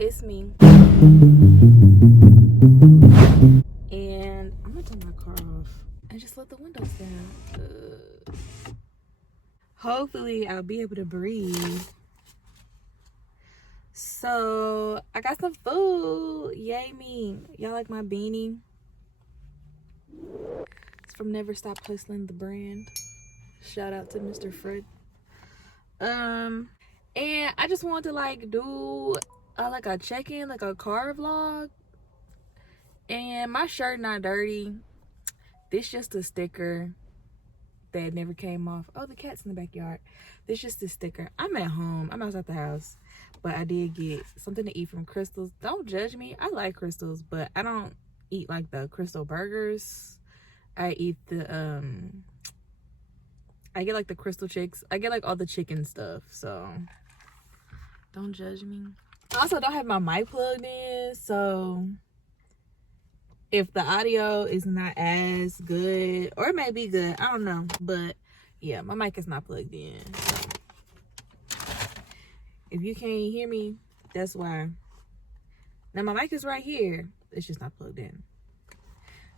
It's me. And I'm gonna turn my car off and just let the windows down. Hopefully I'll be able to breathe. So I got some food. Yay me. Y'all like my beanie? It's from Never Stop Hustling the brand. Shout out to Mr. Fred. And I just wanted to like do like a check-in, like a car vlog. And my shirt not dirty. This just a sticker that never came off. Oh, the cat's in the backyard. This just a sticker. I'm at home. I'm outside the house. But I did get something to eat from Crystal's. Don't judge me. I like Crystal's, but I don't eat like the Crystal burgers. I eat the I get like the Crystal chicks. I get like all the chicken stuff, so don't judge me. I also don't have my mic plugged in, so if the audio is not as good, or it may be good, I don't know, but yeah, my mic is not plugged in. So if you can't hear me, that's why. Now my mic is right here, it's just not plugged in.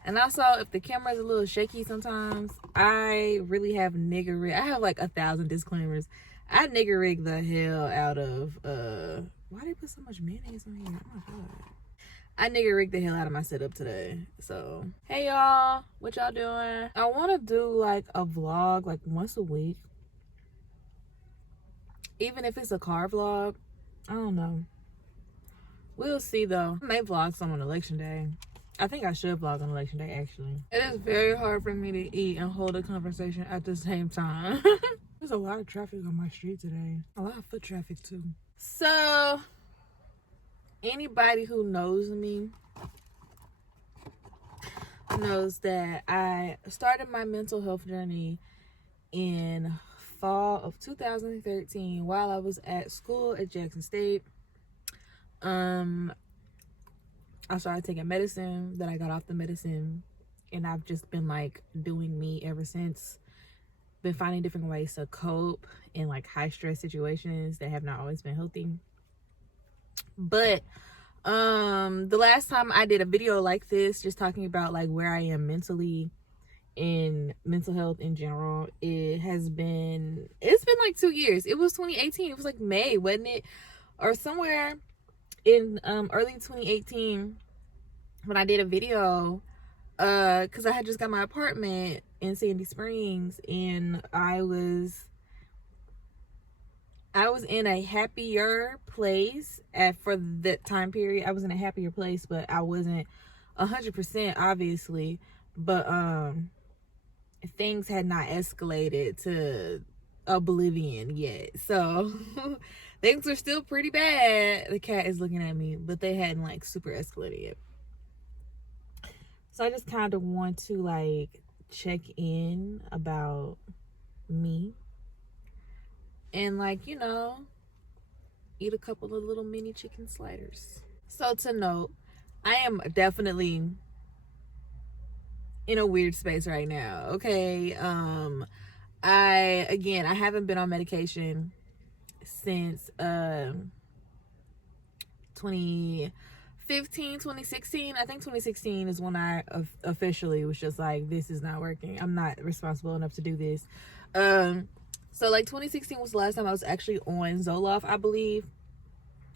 And also, if the camera is a little shaky sometimes, I really have nigger rig. I have like 1,000 disclaimers. I nigger rig the hell out of why they put so much mayonnaise on here? Oh my god. I nigger rigged the hell out of my setup today. So hey y'all, what y'all doing? I want to do like a vlog like once a week, even if it's a car vlog. I don't know, we'll see though. I may vlog some on election day. I think I should vlog on election day actually. It is very hard for me to eat and hold a conversation at the same time. There's a lot of traffic on my street today, a lot of foot traffic too. So anybody who knows me knows that I started my mental health journey in fall of 2013 while I was at school at Jackson State. I started taking medicine, then I got off the medicine, and I've just been like doing me ever since. Been finding different ways to cope in like high stress situations that have not always been healthy. But the last time I did a video like this, just talking about like where I am mentally in mental health in general, it's been like 2 years. It was 2018. It was like May, wasn't it? Or somewhere in early 2018 when I did a video, because I had just got my apartment in Sandy Springs, and I was in a happier place for that time period. I was in a happier place, but I wasn't 100% obviously. But things had not escalated to oblivion yet, so things are still pretty bad. The cat is looking at me, but they hadn't like super escalated yet. So I just kind of want to like check in about me and like, you know, eat a couple of little mini chicken sliders. So to note, I am definitely in a weird space right now, okay? I haven't been on medication since 2015, 2016. I think 2016 is when I officially was just like, this is not working. I'm not responsible enough to do this. So like 2016 was the last time I was actually on Zoloft, I believe.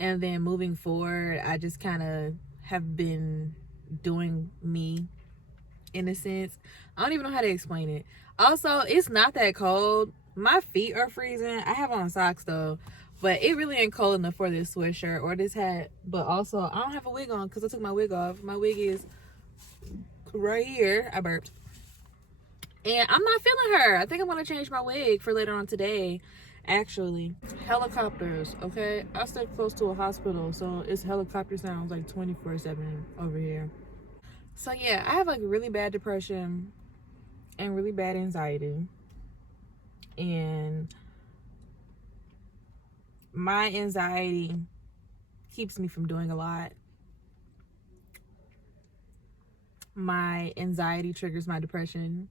And then moving forward, I just kind of have been doing me in a sense. I don't even know how to explain it. Also, it's not that cold. My feet are freezing. I have on socks though, but it really ain't cold enough for this sweatshirt or this hat. But also, I don't have a wig on because I took my wig off. My wig is right here. I burped. And I'm not feeling her. I think I'm going to change my wig for later on today, actually. Helicopters, okay? I stay close to a hospital, so it's helicopter sounds like 24/7 over here. So yeah, I have like really bad depression and really bad anxiety. And my anxiety keeps me from doing a lot. My anxiety triggers my depression.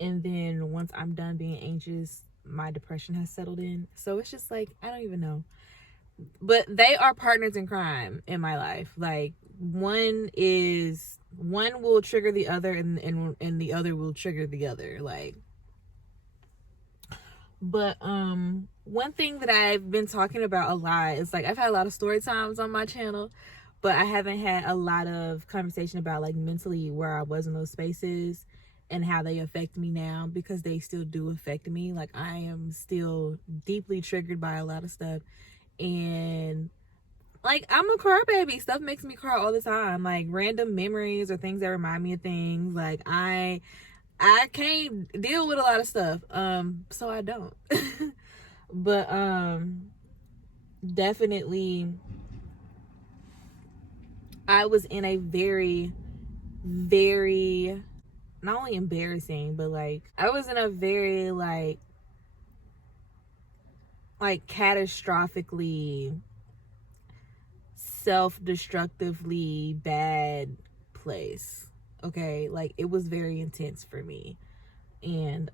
And then once I'm done being anxious, my depression has settled in. So it's just like, I don't even know. but they are partners in crime in my life. Like, one will trigger the other, and the other will trigger the other. Like, but one thing that I've been talking about a lot is, like, I've had a lot of story times on my channel, but I haven't had a lot of conversation about, like, mentally where I was in those spaces and how they affect me now, because they still do affect me. Like, I am still deeply triggered by a lot of stuff, and, like, I'm a crybaby. Stuff makes me cry all the time, like random memories or things that remind me of things. Like, I can't deal with a lot of stuff, so I don't. But definitely, I was in a very, very, not only embarrassing, but, like, I was in a very, like catastrophically, self-destructively bad place. Okay, like, it was very intense for me. And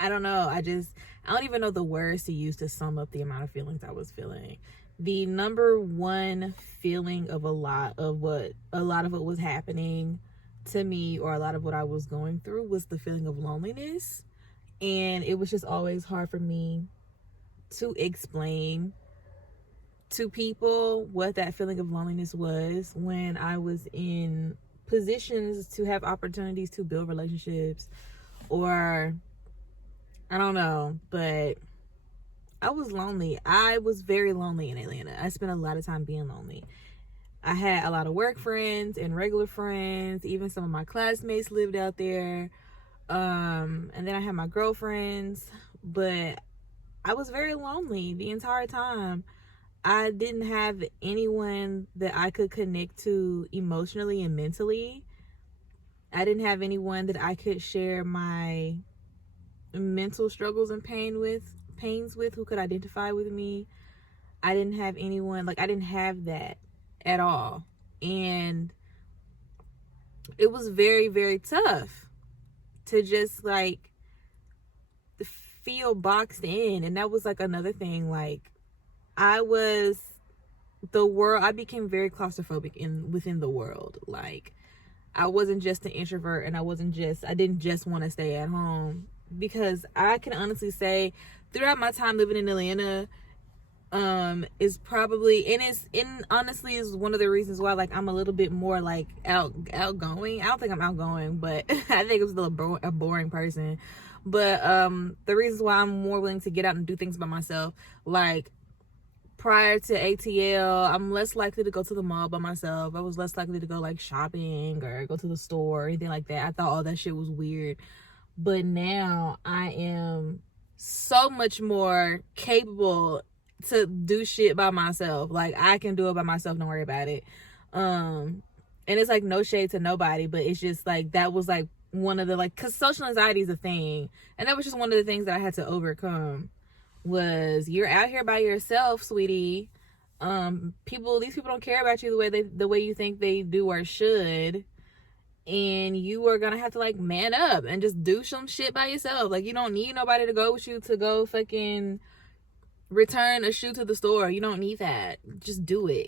I don't know, I don't even know the words to use to sum up the amount of feelings I was feeling. The number one feeling of a lot of what was happening to me, or a lot of what I was going through, was the feeling of loneliness. And it was just always hard for me to explain to people what that feeling of loneliness was, when I was in positions to have opportunities to build relationships, or I don't know, but I was lonely. I was very lonely in Atlanta. I spent a lot of time being lonely. I had a lot of work friends and regular friends. Even some of my classmates lived out there. And then I had my girlfriends, but I was very lonely the entire time. I didn't have anyone that I could connect to emotionally and mentally. I didn't have anyone that I could share my mental struggles and pains with, who could identify with me. I didn't have anyone, like, I didn't have that at all. And it was very, very tough to just, like, feel boxed in. And that was, like, another thing. Like, I became very claustrophobic within the world. Like, I wasn't just an introvert, and I didn't just want to stay at home, because I can honestly say, throughout my time living in Atlanta, is probably, and honestly is one of the reasons why, like, I'm a little bit more, like, outgoing. I don't think I'm outgoing, but I think I'm still a boring person. But the reasons why I'm more willing to get out and do things by myself, like, prior to ATL, I'm less likely to go to the mall by myself. I was less likely to go, like, shopping or go to the store or anything like that. I thought all that shit was weird. But now I am so much more capable to do shit by myself. Like, I can do it by myself, don't worry about it. And it's, like, no shade to nobody, but it's just, like, that was, like, one of the, like, because social anxiety is a thing, and that was just one of the things that I had to overcome. Was, you're out here by yourself, sweetie. These people don't care about you the way you think they do or should, and you are gonna have to, like, man up and just do some shit by yourself. Like, you don't need nobody to go with you to go fucking return a shoe to the store. You don't need that. Just do it,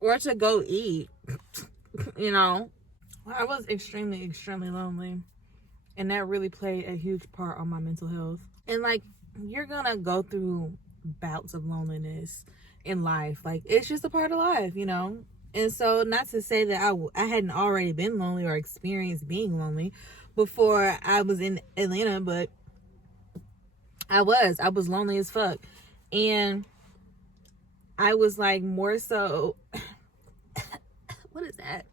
or to go eat. I was extremely, extremely lonely, and that really played a huge part on my mental health. And, like, you're gonna go through bouts of loneliness in life. Like, it's just a part of life, And so, not to say that I hadn't already been lonely or experienced being lonely before I was in Atlanta, but I was lonely as fuck. And I was, like, more so what is that?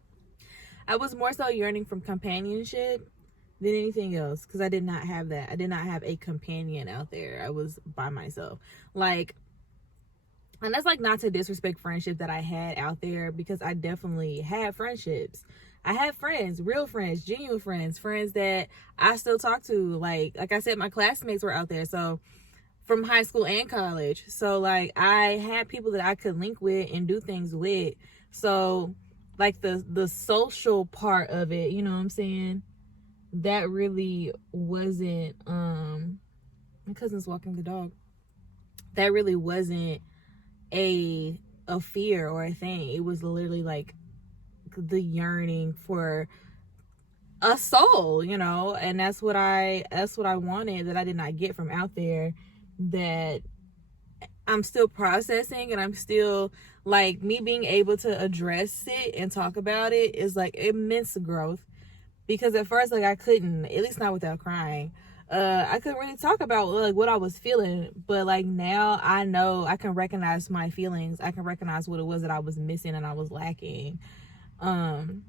I was more so yearning from companionship than anything else, because I did not have that. I did not have a companion out there. I was by myself. Like, and that's, like, not to disrespect friendship that I had out there, because I definitely had friendships. I had friends, real friends, genuine friends that I still talk to. Like I said, my classmates were out there, so, from high school and college. So, like, I had people that I could link with and do things with. So, like, the social part of it, you know what I'm saying? That really wasn't my cousin's walking the dog. That really wasn't a fear or a thing. It was literally like the yearning for a soul, you know, and that's what I wanted, that I did not get from out there, that I'm still processing, and I'm still, like, me being able to address it and talk about it is like immense growth. Because at first, like, I couldn't, at least not without crying. I couldn't really talk about like what I was feeling, but like now I know I can recognize my feelings. I can recognize what it was that I was missing and I was lacking. And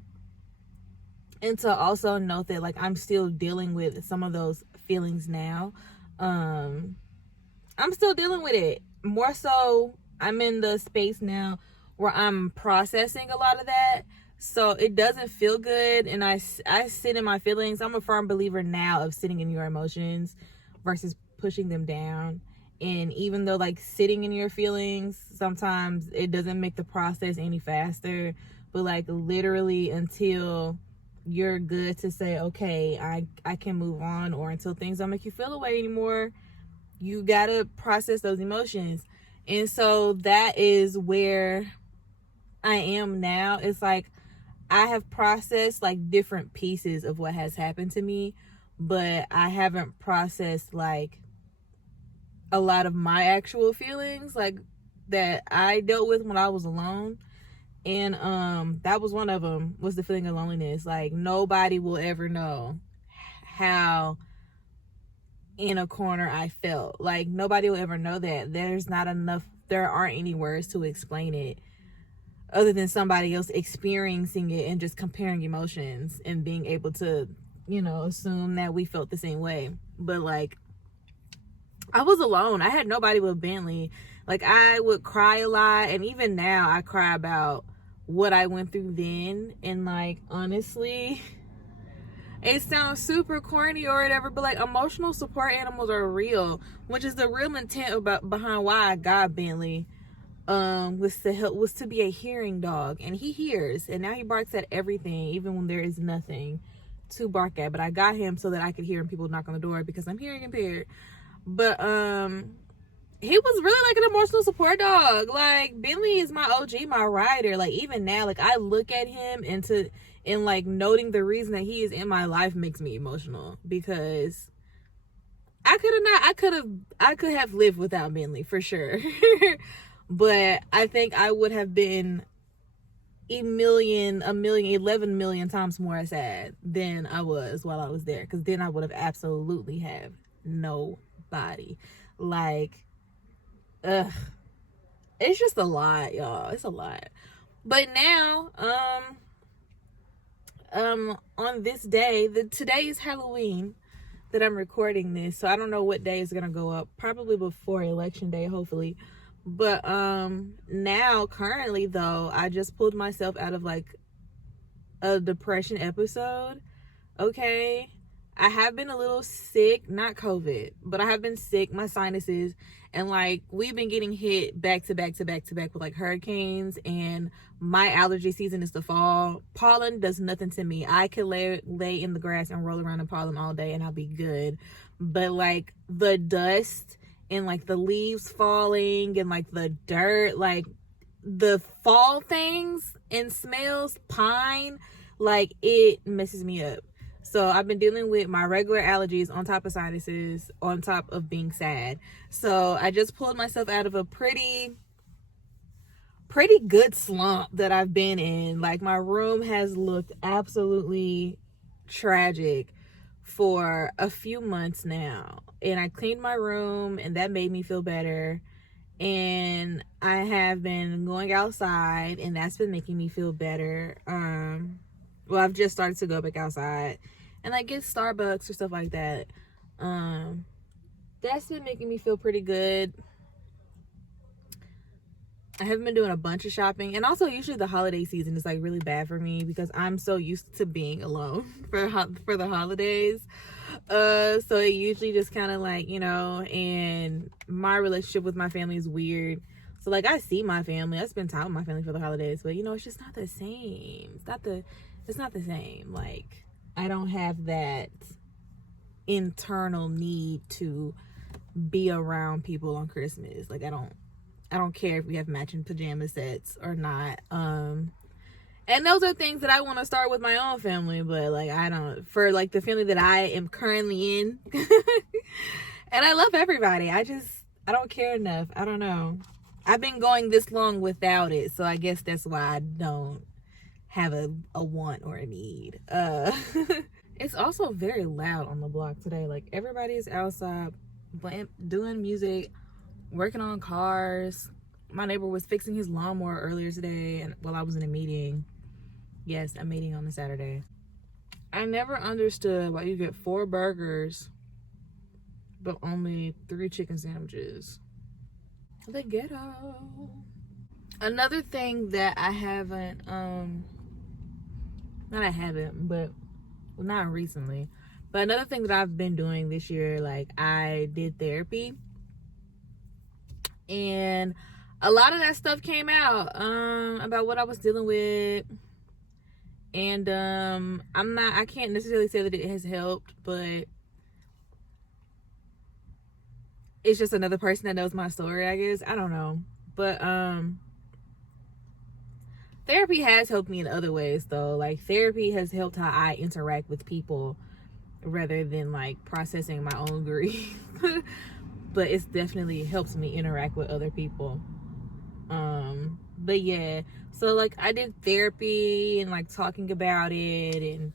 to also note that like I'm still dealing with some of those feelings now. I'm still dealing with it. More so, I'm in the space now where I'm processing a lot of that. So it doesn't feel good, and I sit in my feelings. I'm a firm believer now of sitting in your emotions versus pushing them down. And even though like sitting in your feelings, sometimes it doesn't make the process any faster, but like literally until you're good to say, okay, I can move on, or until things don't make you feel away anymore, you gotta process those emotions. And so that is where I am now. It's like I have processed like different pieces of what has happened to me, but I haven't processed like a lot of my actual feelings, like that I dealt with when I was alone. And that was one of them, was the feeling of loneliness. Like nobody will ever know how in a corner I felt. Like nobody will ever know that. There aren't any words to explain it, other than somebody else experiencing it and just comparing emotions and being able to, you know, assume that we felt the same way. But like, I was alone. I had nobody but Bentley. Like, I would cry a lot, and even now I cry about what I went through then. And like, honestly, it sounds super corny or whatever, but like, emotional support animals are real, which is the real intent behind why I got Bentley. Was to be a hearing dog, and he hears, and now he barks at everything, even when there is nothing to bark at. But I got him so that I could hear him people knock on the door, because I'm hearing impaired. But he was really like an emotional support dog. Like Bentley is my OG, my rider. Like even now, like I look at him and like noting the reason that he is in my life makes me emotional, because I could have lived without Bentley for sure. But I think I would have been 11 million times more sad than I was while I was there. Because then I would have absolutely have nobody. Like, it's just a lot, y'all. It's a lot. But now, on this day, today is Halloween that I'm recording this. So I don't know what day is going to go up. Probably before Election Day, hopefully. But now currently though, I just pulled myself out of like a depression episode. Okay, I have been a little sick, not COVID, but I have been sick, my sinuses, and like we've been getting hit back to back with like hurricanes, and my allergy season is the fall. Pollen does nothing to me. I could lay in the grass and roll around in pollen all day and I'll be good. But like the dust and like the leaves falling and like the dirt, like the fall things and smells, pine, like it messes me up. So I've been dealing with my regular allergies on top of sinuses, on top of being sad. So I just pulled myself out of a pretty good slump that I've been in. Like my room has looked absolutely tragic for a few months now, and I cleaned my room and that made me feel better. And I have been going outside and that's been making me feel better. Well, I've just started to go back outside and like get Starbucks or stuff like that. That's been making me feel pretty good. I haven't been doing a bunch of shopping, and also usually the holiday season is like really bad for me because I'm so used to being alone for the holidays. So it usually just kind of like, you know, and my relationship with my family is weird. So like I see my family, I spend time with my family for the holidays, but you know, it's just not the same. It's not the same. Like I don't have that internal need to be around people on Christmas. Like, I don't care if we have matching pajama sets or not. And those are things that I want to start with my own family, but like, I don't, for like the family that I am currently in. And I love everybody. I don't care enough. I don't know. I've been going this long without it, so I guess that's why I don't have a want or a need. It's also very loud on the block today. Like, everybody is outside doing music, working on cars. My neighbor was fixing his lawnmower earlier today, and while I was in a meeting. Yes, a meeting on a Saturday. I never understood why you get 4 burgers but only 3 chicken sandwiches. The ghetto. Another thing that I haven't, but not recently, but another thing that I've been doing this year, like, I did therapy, and a lot of that stuff came out about what I was dealing with. And I can't necessarily say that it has helped, but it's just another person that knows my story, I guess. I don't know. But therapy has helped me in other ways, though. Like, therapy has helped how I interact with people rather than like processing my own grief. But it's definitely helps me interact with other people. But yeah, so like, I did therapy and like talking about it, and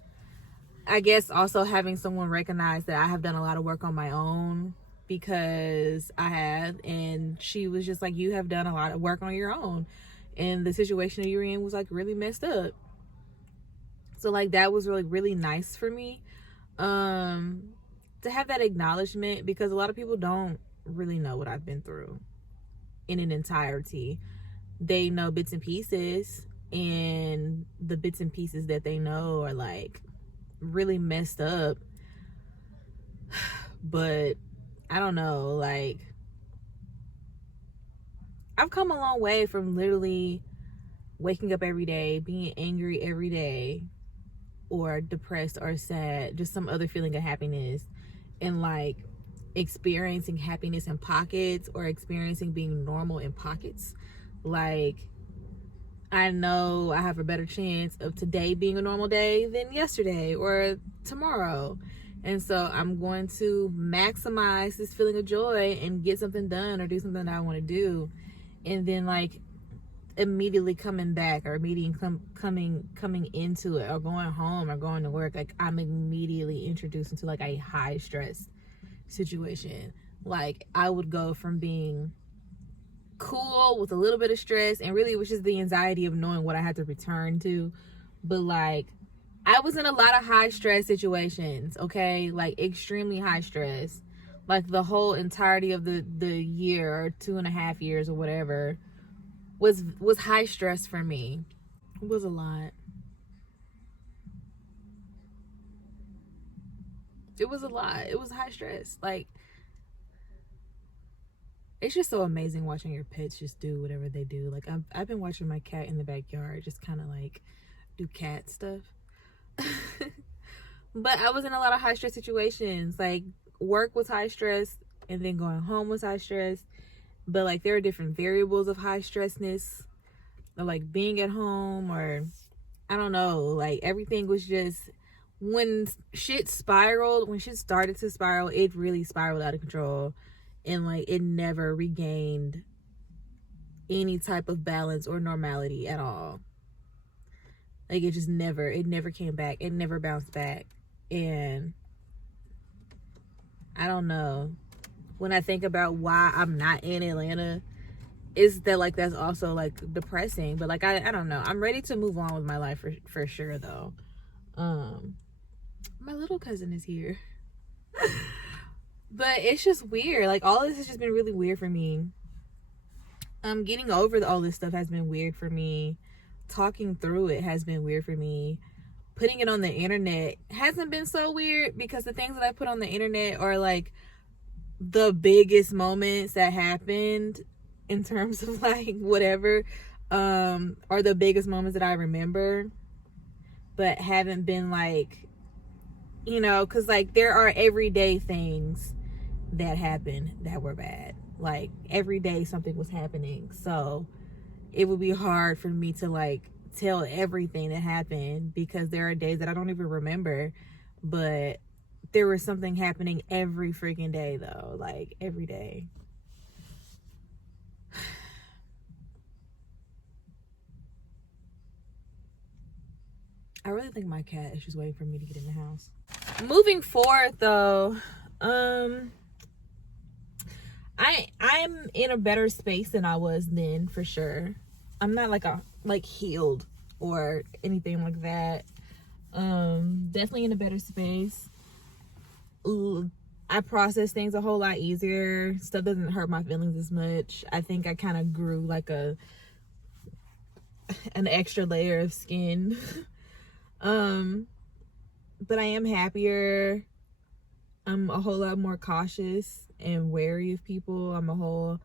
I guess also having someone recognize that I have done a lot of work on my own, because I have, and she was just like, you have done a lot of work on your own, and the situation that you're in was like really messed up. So like, that was really, really nice for me to have that acknowledgement, because a lot of people don't really know what I've been through in an entirety. They know bits and pieces, and the bits and pieces that they know are like really messed up. But I don't know, like, I've come a long way from literally waking up every day, being angry every day, or depressed or sad, just some other feeling of happiness, and like experiencing happiness in pockets, or experiencing being normal in pockets. Like, I know I have a better chance of today being a normal day than yesterday or tomorrow. And so I'm going to maximize this feeling of joy and get something done or do something that I want to do. And then like immediately coming back, or immediately coming into it, or going home or going to work, like, I'm immediately introduced into like a high stress situation. Like, I would go from being cool with a little bit of stress, and really it was just the anxiety of knowing what I had to return to, but like, I was in a lot of high stress situations, okay, like extremely high stress, like the whole entirety of the year or 2.5 years or whatever was high stress for me. It was a lot. It was a lot. It was high stress. Like, it's just so amazing watching your pets just do whatever they do. Like, I've been watching my cat in the backyard just kind of like do cat stuff. But I was in a lot of high stress situations. Like, work was high stress, and then going home was high stress. But like, there are different variables of high stressness, or like being at home, or I don't know, like everything was just, when shit started to spiral, it really spiraled out of control. And like, it never regained any type of balance or normality at all. Like, it never came back. It never bounced back. And I don't know, when I think about why I'm not in Atlanta, is that like, that's also like depressing. But like, I don't know, I'm ready to move on with my life for sure though. My little cousin is here. But it's just weird. Like, all this has just been really weird for me. Getting over all this stuff has been weird for me. Talking through it has been weird for me. Putting it on the internet hasn't been so weird, because the things that I put on the internet are like the biggest moments that happened in terms of like whatever, are the biggest moments that I remember, but haven't been like, you know, because like, there are everyday things that happened that were bad. Like, every day something was happening. So it would be hard for me to like tell everything that happened, because there are days that I don't even remember, but there was something happening every freaking day though, like every day. I really think my cat is just waiting for me to get in the house. Moving forward though, I'm in a better space than I was then, for sure. I'm not like healed or anything like that. Definitely in a better space. I process things a whole lot easier. Stuff doesn't hurt my feelings as much. I think I kind of grew like an extra layer of skin. But I am happier. I'm a whole lot more cautious and wary of people. I'm a whole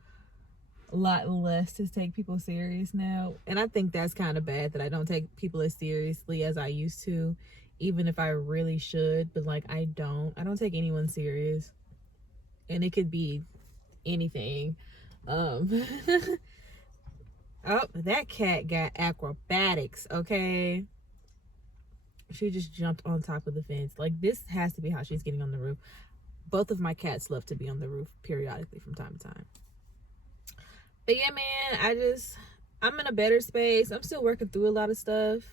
lot less to take people serious now. And I think that's kind of bad that I don't take people as seriously as I used to, even if I really should. But like, I don't take anyone serious, and it could be anything. Oh, that cat got acrobatics, okay? She just jumped on top of the fence. Like, this has to be how she's getting on the roof. Both of my cats love to be on the roof periodically from time to time. But yeah, man, I'm in a better space. I'm still working through a lot of stuff.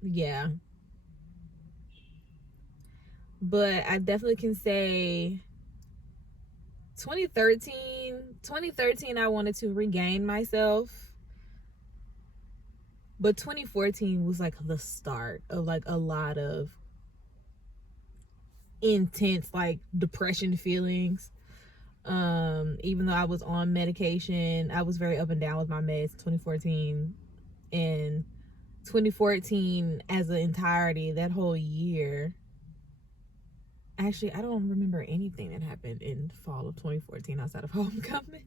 Yeah. But I definitely can say 2013, I wanted to regain myself. But 2014 was like the start of like a lot of intense like depression feelings. Even though I was on medication, I was very up and down with my meds in 2014. And 2014 as an entirety, that whole year, actually I don't remember anything that happened in fall of 2014 outside of homecoming.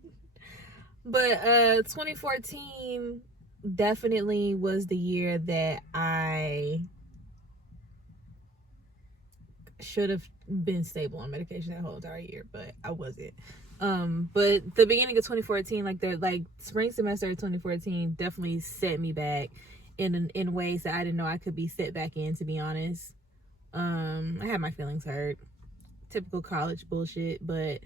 But 2014 definitely was the year that I should have been stable on medication that whole entire year, but I wasn't. But the beginning of 2014, like the spring semester of 2014, definitely set me back in ways that I didn't know I could be set back in, to be honest. I had my feelings hurt, typical college bullshit, but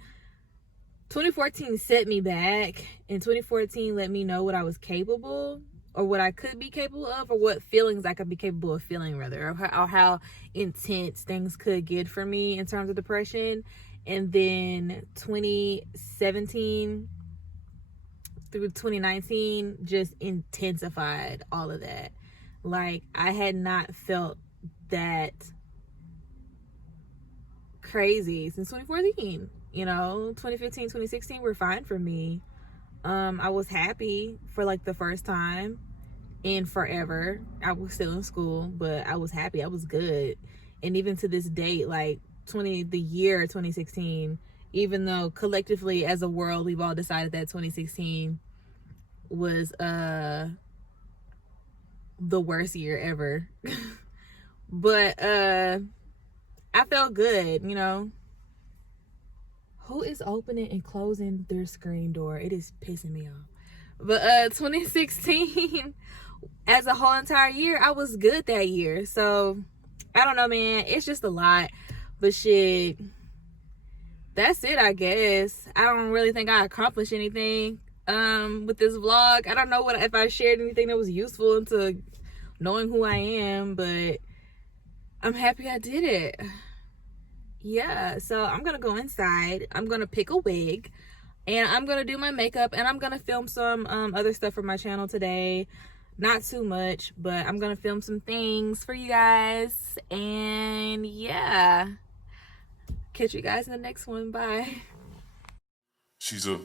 2014 set me back, and 2014 let me know what I was capable, or what I could be capable of, or what feelings I could be capable of feeling, rather, or how intense things could get for me in terms of depression. And then 2017 through 2019 just intensified all of that. Like, I had not felt that crazy since 2014. 2015, 2016 were fine for me. I was happy for like the first time in forever. I was still in school, but I was happy. I was good. And even to this date, like the year 2016, even though collectively as a world we've all decided that 2016 was the worst year ever. But I felt good, Who is opening and closing their screen door? It is pissing me off. But 2016, as a whole entire year, I was good that year. So, I don't know, man. It's just a lot. But shit, that's it, I guess. I don't really think I accomplished anything with this vlog. I don't know if I shared anything that was useful into knowing who I am. But I'm happy I did it. Yeah, so I'm gonna go inside. I'm gonna pick a wig, and I'm gonna do my makeup, and I'm gonna film some other stuff for my channel today. Not too much, but I'm gonna film some things for you guys. And yeah, catch you guys in the next one. Bye. She's a